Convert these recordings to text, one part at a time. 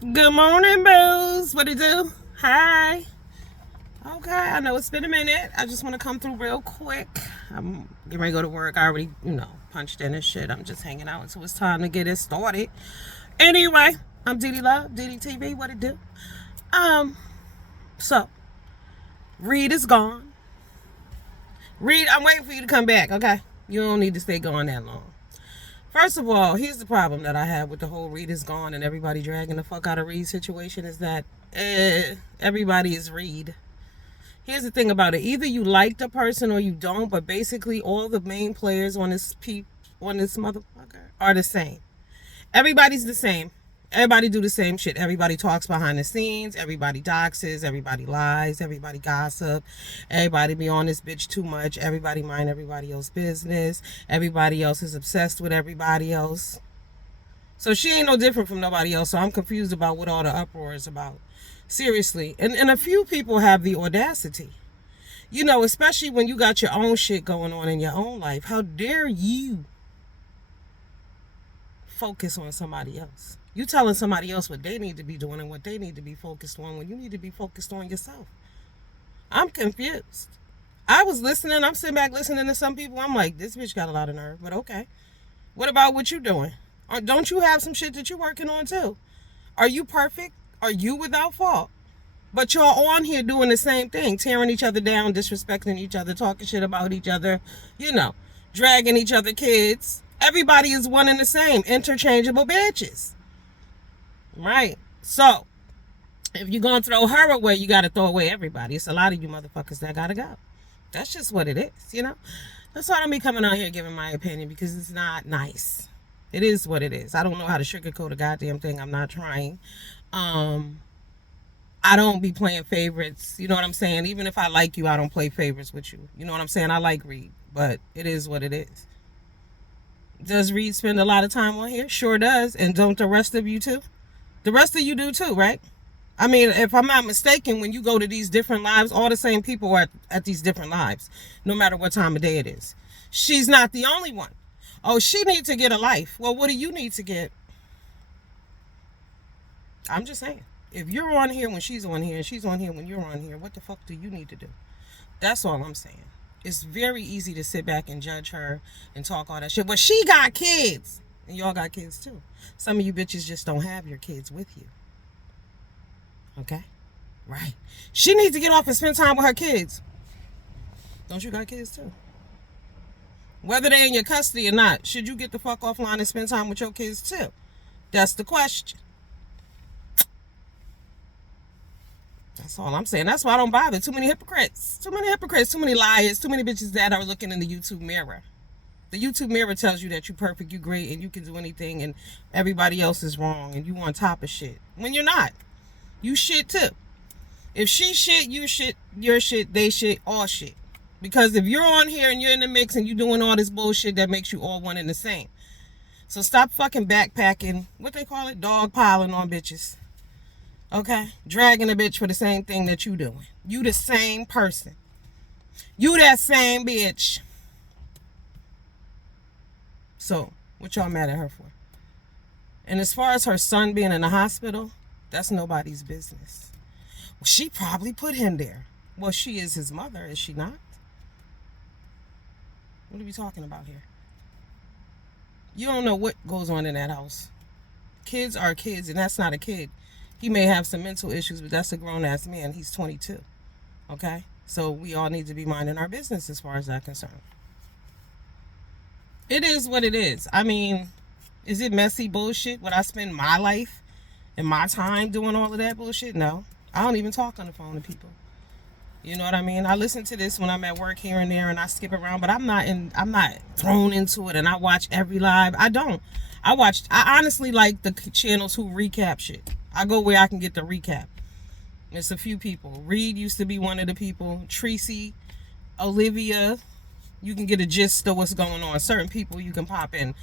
Good morning, Booze. What it do? Hi. Okay, I know it's been a minute. I just want to come through real quick. I'm getting ready to go to work. I already, punched in and shit. I'm just hanging out until it's time to get it started. Anyway, I'm Dee Dee Love, Dee Dee TV. What it do? Um, so Reed is gone. Reed, I'm waiting for you to come back. Okay, you don't need to stay gone that long. First of all, here's the problem that I have with the whole Reed is gone and everybody dragging the fuck out of Reed situation is that everybody is Reed. Here's the thing about it. Either you like the person or you don't, but basically all the main players on this motherfucker are the same. Everybody's the same. Everybody do the same shit. Everybody talks behind the scenes. Everybody doxes. Everybody lies. Everybody gossip. Everybody be on this bitch too much. Everybody mind everybody else's business. Everybody else is obsessed with everybody else. So she ain't no different from nobody else. So I'm confused about what all the uproar is about. Seriously. And a few people have the audacity. Especially when you got your own shit going on in your own life. How dare you focus on somebody else? You telling somebody else what they need to be doing and what they need to be focused on when you need to be focused on yourself. I'm confused. I was listening. I'm sitting back listening to some people. I'm like, this bitch got a lot of nerve, but okay. What about what you doing? Or don't you have some shit that you're working on too? Are you perfect? Are you without fault? But you're on here doing the same thing, tearing each other down, disrespecting each other, talking shit about each other, dragging each other kids. Everybody is one and the same, interchangeable bitches. Right. So, if you're going to throw her away, you got to throw away everybody. It's a lot of you motherfuckers that got to go. That's just what it is, That's why I'm be coming on here giving my opinion because it's not nice. It is what it is. I don't know how to sugarcoat a goddamn thing. I'm not trying. I don't be playing favorites. You know what I'm saying? Even if I like you, I don't play favorites with you. You know what I'm saying? I like Reed, but it is what it is. Does Reed spend a lot of time on here? Sure does. And don't the rest of you too? The rest of you do too, right? I mean, if I'm not mistaken, when you go to these different lives, all the same people are at these different lives, no matter what time of day it is. She's not the only one. Oh, she needs to get a life. Well, what do you need to get? I'm just saying. If you're on here when she's on here and she's on here when you're on here, what the fuck do you need to do? That's all I'm saying. It's very easy to sit back and judge her and talk all that shit. But she got kids. And y'all got kids too. Some of you bitches just don't have your kids with you. Okay? Right. She needs to get off and spend time with her kids. Don't you got kids too? Whether they're in your custody or not, should you get the fuck offline and spend time with your kids too? That's the question. That's all I'm saying. That's why I don't bother. Too many hypocrites. Too many hypocrites. Too many liars. Too many bitches that are looking in the YouTube mirror. The YouTube mirror tells you that you're perfect, you're great, and you can do anything, and everybody else is wrong, and you on top of shit. When you're not. You shit too. If she shit, you shit, your shit, they shit, all shit. Because if you're on here and you're in the mix and you're doing all this bullshit, that makes you all one and the same. So stop fucking backpacking, what they call it, dog piling on bitches. Okay? Dragging a bitch for the same thing that you doing. You the same person. You that same bitch. So, what y'all mad at her for? And as far as her son being in the hospital, that's nobody's business. Well, she probably put him there. Well, she is his mother, is she not? What are we talking about here? You don't know what goes on in that house. Kids are kids, and that's not a kid. He may have some mental issues, but that's a grown-ass man. He's 22. Okay? So we all need to be minding our business as far as that's concerned. It is what it is. I mean, is it messy bullshit? Would I spend my life and my time doing all of that bullshit? No. I don't even talk on the phone to people. You know what I mean? I listen to this when I'm at work here and there and I skip around, but I'm not thrown into it and I watch every live. I don't. I honestly like the channels who recap shit. I go where I can get the recap. There's a few people. Reed used to be one of the people. Tracy, Olivia, you can get a gist of what's going on. Certain people you can pop in.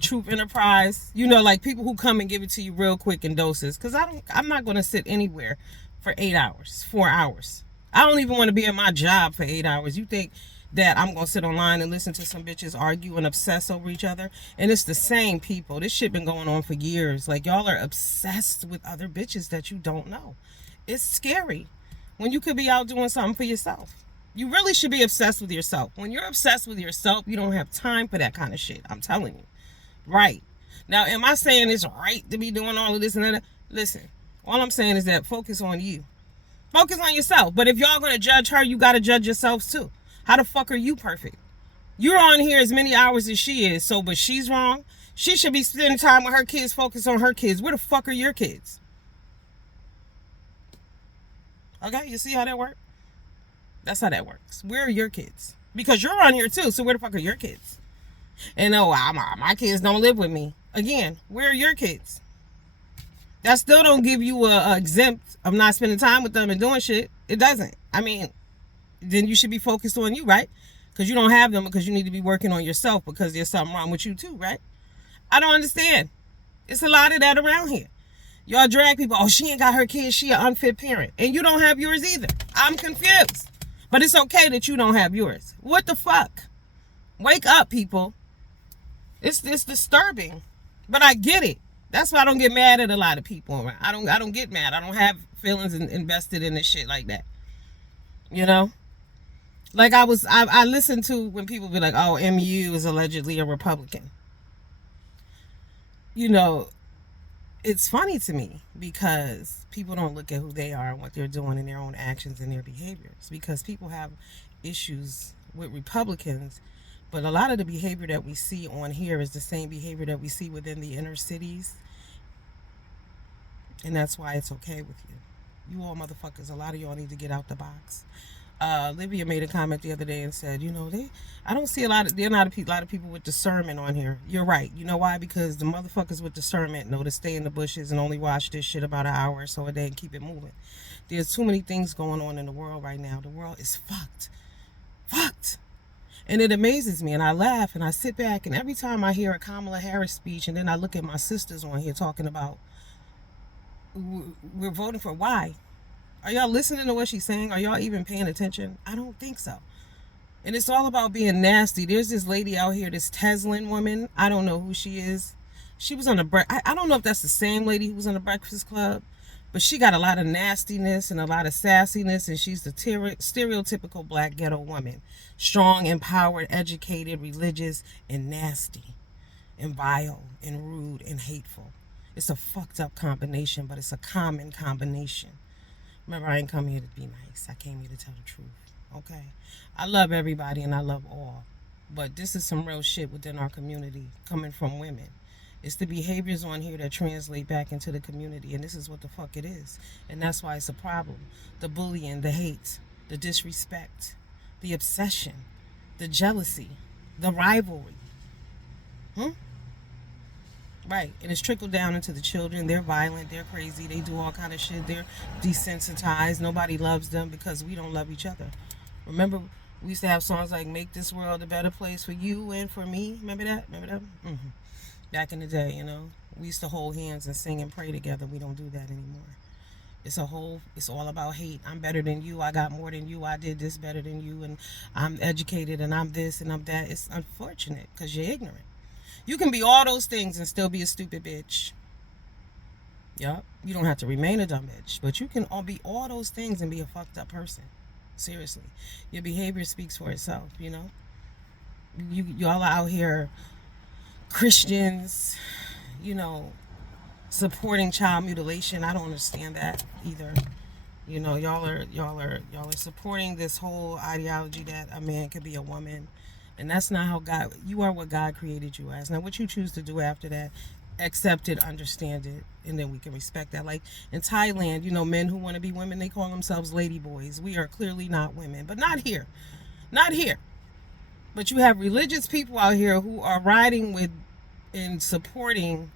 Truth Enterprise, like people who come and give it to you real quick in doses. Because I'm not going to sit anywhere for 8 hours, 4 hours. I don't even want to be at my job for 8 hours. You think that I'm gonna sit online and listen to some bitches argue and obsess over each other. And it's the same people. This shit been going on for years. Like, y'all are obsessed with other bitches that you don't know. It's scary when you could be out doing something for yourself. You really should be obsessed with yourself. When you're obsessed with yourself, you don't have time for that kind of shit. I'm telling you. Right. Now, am I saying it's right to be doing all of this and that? Listen, all I'm saying is that focus on you. Focus on yourself. But if y'all going to judge her, you got to judge yourselves too. How the fuck are you perfect? You're on here as many hours as she is, so, but she's wrong. She should be spending time with her kids, focus on her kids. Where the fuck are your kids? Okay, you see how that works? That's how that works. Where are your kids? Because you're on here too, so where the fuck are your kids? And my kids don't live with me. Again, where are your kids? That still don't give you a exempt of not spending time with them and doing shit. It doesn't. I mean, then you should be focused on you, right? Because you don't have them because you need to be working on yourself because there's something wrong with you too, right? I don't understand. It's a lot of that around here. Y'all drag people, oh, she ain't got her kids, she an unfit parent. And you don't have yours either. I'm confused. But it's okay that you don't have yours. What the fuck? Wake up, people. It's disturbing. But I get it. That's why I don't get mad at a lot of people around. I don't get mad. I don't have feelings invested in this shit like that. You know? Like I listened to when people be like, oh, MU is allegedly a Republican. You know, it's funny to me because people don't look at who they are and what they're doing in their own actions and their behaviors. Because people have issues with Republicans, but a lot of the behavior that we see on here is the same behavior that we see within the inner cities. And that's why it's okay with you. You all motherfuckers, a lot of y'all need to get out the box. Livia made a comment the other day and said, you know, I don't see a lot of people with discernment on here. You're right. You know why? Because the motherfuckers with discernment know to stay in the bushes and only watch this shit about an hour or so a day and keep it moving. There's too many things going on in the world right now. The world is fucked. Fucked. And it amazes me, and I laugh, and I sit back, and every time I hear a Kamala Harris speech, and then I look at my sisters on here talking about, we're voting for why? Are y'all listening to what she's saying? Are y'all even paying attention? I don't think so. And it's all about being nasty. There's this lady out here, this Teslin woman. I don't know who she is. She was on the I don't know if that's the same lady who was on the Breakfast Club, but she got a lot of nastiness and a lot of sassiness, and she's the stereotypical black ghetto woman. Strong, empowered, educated, religious, and nasty, and vile, and rude, and hateful. It's a fucked up combination, but it's a common combination. Remember, I ain't come here to be nice. I came here to tell the truth, okay? I love everybody and I love all, but this is some real shit within our community coming from women. It's the behaviors on here that translate back into the community, and this is what the fuck it is. And that's why it's a problem. The bullying, the hate, the disrespect, the obsession, the jealousy, the rivalry. Right, and it's trickled down into the children. They're violent, they're crazy, they do all kind of shit. They're desensitized. Nobody loves them because we don't love each other. Remember, we used to have songs like "Make This World a Better Place for You and for Me." Remember that? Back in the day, you know, we used to hold hands and sing and pray together. We don't do that anymore. It's all about hate. I'm better than you. I got more than you. I did this better than you, and I'm educated, and I'm this and I'm that. It's unfortunate because you're ignorant. You can be all those things and still be a stupid bitch. Yup. You don't have to remain a dumb bitch, but you can all be all those things and be a fucked up person. Seriously. Your behavior speaks for itself, you know? Y'all are out here, Christians, you know, supporting child mutilation. I don't understand that either. You know, y'all are supporting this whole ideology that a man could be a woman. And that's not how God, you are what God created you as. Now, what you choose to do after that, accept it, understand it, and then we can respect that. Like in Thailand, you know, men who want to be women, they call themselves lady boys. We are clearly not women, but not here. Not here. But you have religious people out here who are riding with and supporting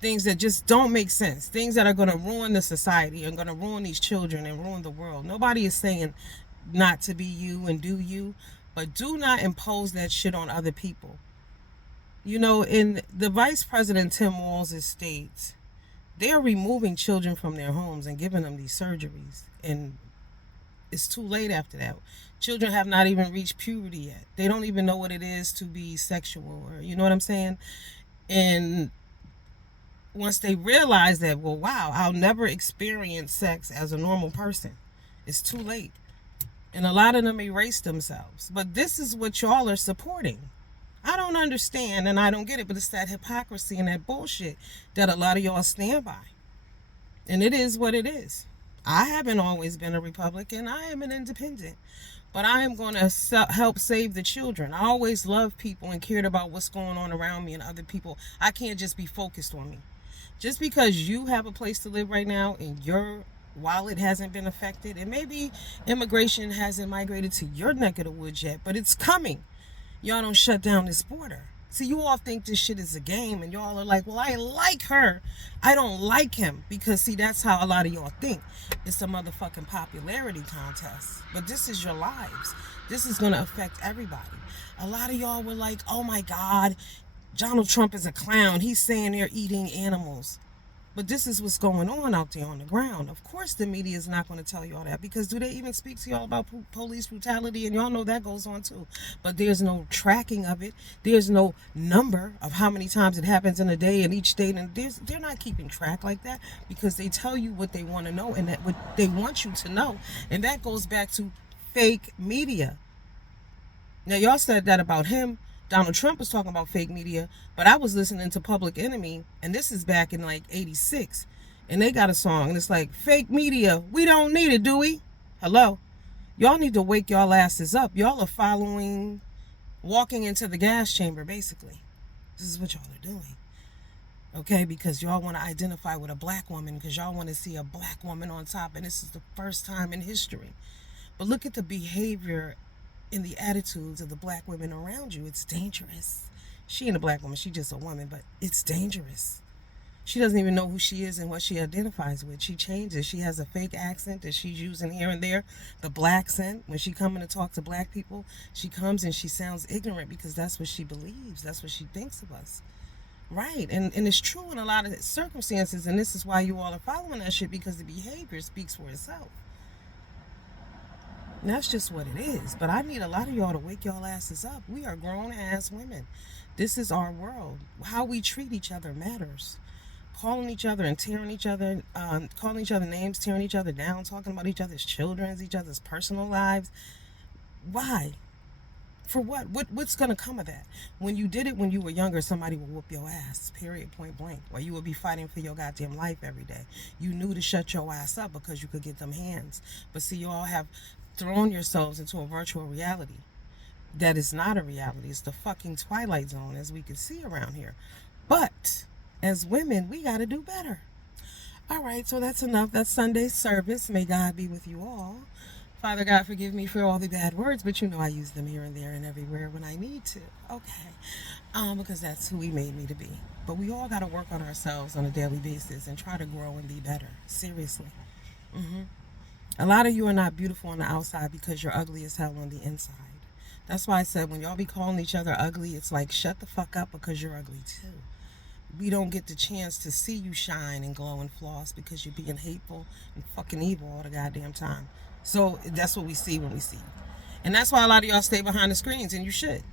things that just don't make sense. Things that are going to ruin the society and going to ruin these children and ruin the world. Nobody is saying not to be you and do you. But do not impose that shit on other people. You know, in the Vice President Tim Walz' states, they are removing children from their homes and giving them these surgeries and It's too late after that. Children have not even reached puberty yet. They don't even know what it is to be sexual, or you know what I'm saying? And once they realize that, well, wow, I'll never experience sex as a normal person, it's too late. And a lot of them erase themselves. But this is what y'all are supporting. I don't understand and I don't get it, but it's that hypocrisy and that bullshit that a lot of y'all stand by. And it is what it is. I haven't always been a Republican. I am an independent. But I am going to help save the children. I always loved people and cared about what's going on around me and other people. I can't just be focused on me. Just because you have a place to live right now and your wallet hasn't been affected, and maybe immigration hasn't migrated to your neck of the woods yet, but it's coming. Y'all don't shut down this border. See, you all think this shit is a game, and y'all are like, well, I like her, I don't like him. Because, see, that's how a lot of y'all think. It's a motherfucking popularity contest. But this is your lives. This is going to affect everybody. A lot of y'all were like, oh, my God, Donald Trump is a clown. He's saying they're eating animals. But this is what's going on out there on the ground. Of course the media is not going to tell you all that, because do they even speak to y'all about police brutality? And y'all know that goes on too. But there's no tracking of it. There's no number of how many times it happens in a day and each state. And they're not keeping track like that, because they tell you what they want to know and that what they want you to know. And that goes back to fake media. Now, y'all said that about him. Donald Trump was talking about fake media, but I was listening to Public Enemy, and this is back in like 86, and they got a song, and it's like, fake media, we don't need it, do we? Hello? Y'all need to wake y'all asses up. Y'all are walking into the gas chamber, basically. This is what y'all are doing. Okay, because y'all want to identify with a black woman, because y'all want to see a black woman on top, and this is the first time in history. But look at the behavior in the attitudes of the black women around you. It's dangerous. She ain't a black woman, she's just a woman, but it's dangerous. She doesn't even know who she is and what she identifies with. She changes. She has a fake accent that she's using here and there, the black accent. When she comes in to talk to black people, she comes and she sounds ignorant, because that's what she believes. That's what she thinks of us. Right, and it's true in a lot of circumstances, and this is why you all are following that shit, because the behavior speaks for itself. And that's just what it is. But I need a lot of y'all to wake y'all asses up. We are grown-ass women. This is our world. How we treat each other matters. Calling each other and tearing each other, calling each other names, tearing each other down, talking about each other's children, each other's personal lives. Why? For what? What's going to come of that? When you did it when you were younger, somebody would whoop your ass, period, point blank. Or you would be fighting for your goddamn life every day. You knew to shut your ass up because you could get them hands. But see, you all have thrown yourselves into a virtual reality that is not a reality. It's the fucking Twilight Zone, as we can see around here. But as women, we got to do better. All right, so that's enough. That's Sunday's service. May God be with you all. Father God, forgive me for all the bad words, but you know I use them here and there and everywhere when I need to. Okay, because that's who He made me to be. But we all got to work on ourselves on a daily basis and try to grow and be better. Seriously. A lot of you are not beautiful on the outside because you're ugly as hell on the inside. That's why I said when y'all be calling each other ugly, it's like, shut the fuck up, because you're ugly too. We don't get the chance to see you shine and glow and floss because you're being hateful and fucking evil all the goddamn time. So that's what we see when we see you. And that's why a lot of y'all stay behind the screens, and you should.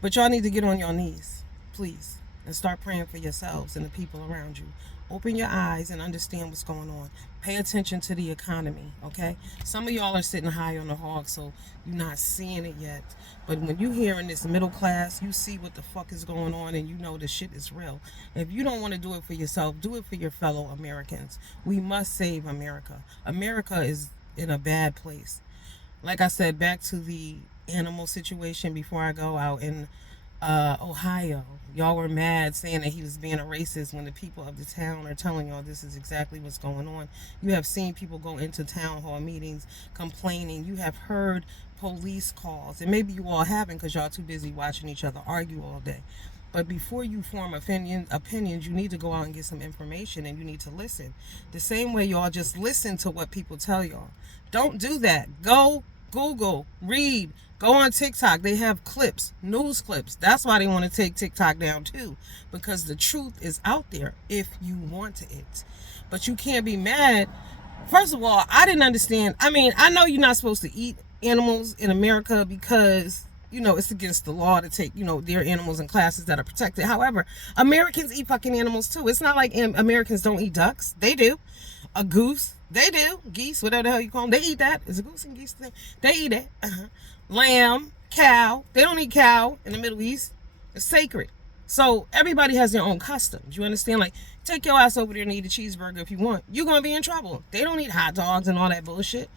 But y'all need to get on your knees, please, and start praying for yourselves and the people around you. Open your eyes and understand what's going on. Pay attention to the economy, okay? Some of y'all are sitting high on the hog, so you're not seeing it yet. But when you hear in this middle class, you see what the fuck is going on, and you know the shit is real. If you don't want to do it for yourself, do it for your fellow Americans. We must save America. America is in a bad place. Like I said, back to the animal situation before I go out in Ohio. Y'all were mad saying that he was being a racist when the people of the town are telling y'all this is exactly what's going on. You have seen people go into town hall meetings complaining. You have heard police calls, and maybe you all haven't because y'all too busy watching each other argue all day. But before you form opinions, you need to go out and get some information, and you need to listen. The same way y'all just listen to what people tell y'all. Don't do that. Go Google, read, go on TikTok. They have clips, news clips. That's why they want to take TikTok down too, because the truth is out there if you want it. But you can't be mad First of all, I didn't understand. I mean, I know you're not supposed to eat animals in America because, it's against the law to take, their animals in classes that are protected. However, Americans eat fucking animals too. It's not like Americans don't eat ducks. They do. A goose, they do. Geese, whatever the hell you call them, they eat that. Is a goose and geese thing? They eat it. Lamb, cow. They don't eat cow in the Middle East. It's sacred. So everybody has their own customs. You understand? Like, take your ass over there and eat a cheeseburger if you want. You're going to be in trouble. They don't eat hot dogs and all that bullshit.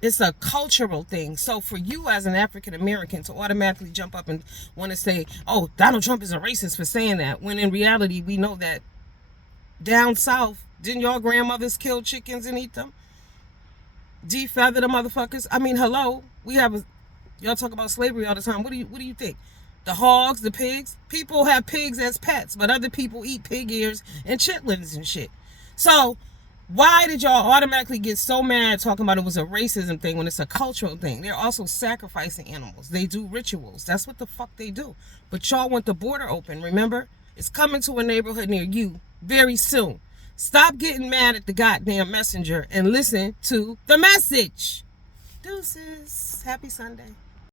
It's a cultural thing. So for you as an African American to automatically jump up and want to say, oh, Donald Trump is a racist for saying that, when in reality we know that down south, didn't your grandmothers kill chickens and eat them? Defeather the motherfuckers? I mean, hello. Y'all talk about slavery all the time. What do you think? The hogs, the pigs? People have pigs as pets, but other people eat pig ears and chitlins and shit. So why did y'all automatically get so mad talking about it was a racism thing when it's a cultural thing? They're also sacrificing animals. They do rituals. That's what the fuck they do. But y'all want the border open, remember? It's coming to a neighborhood near you very soon. Stop getting mad at the goddamn messenger and listen to the message. Deuces. Happy Sunday.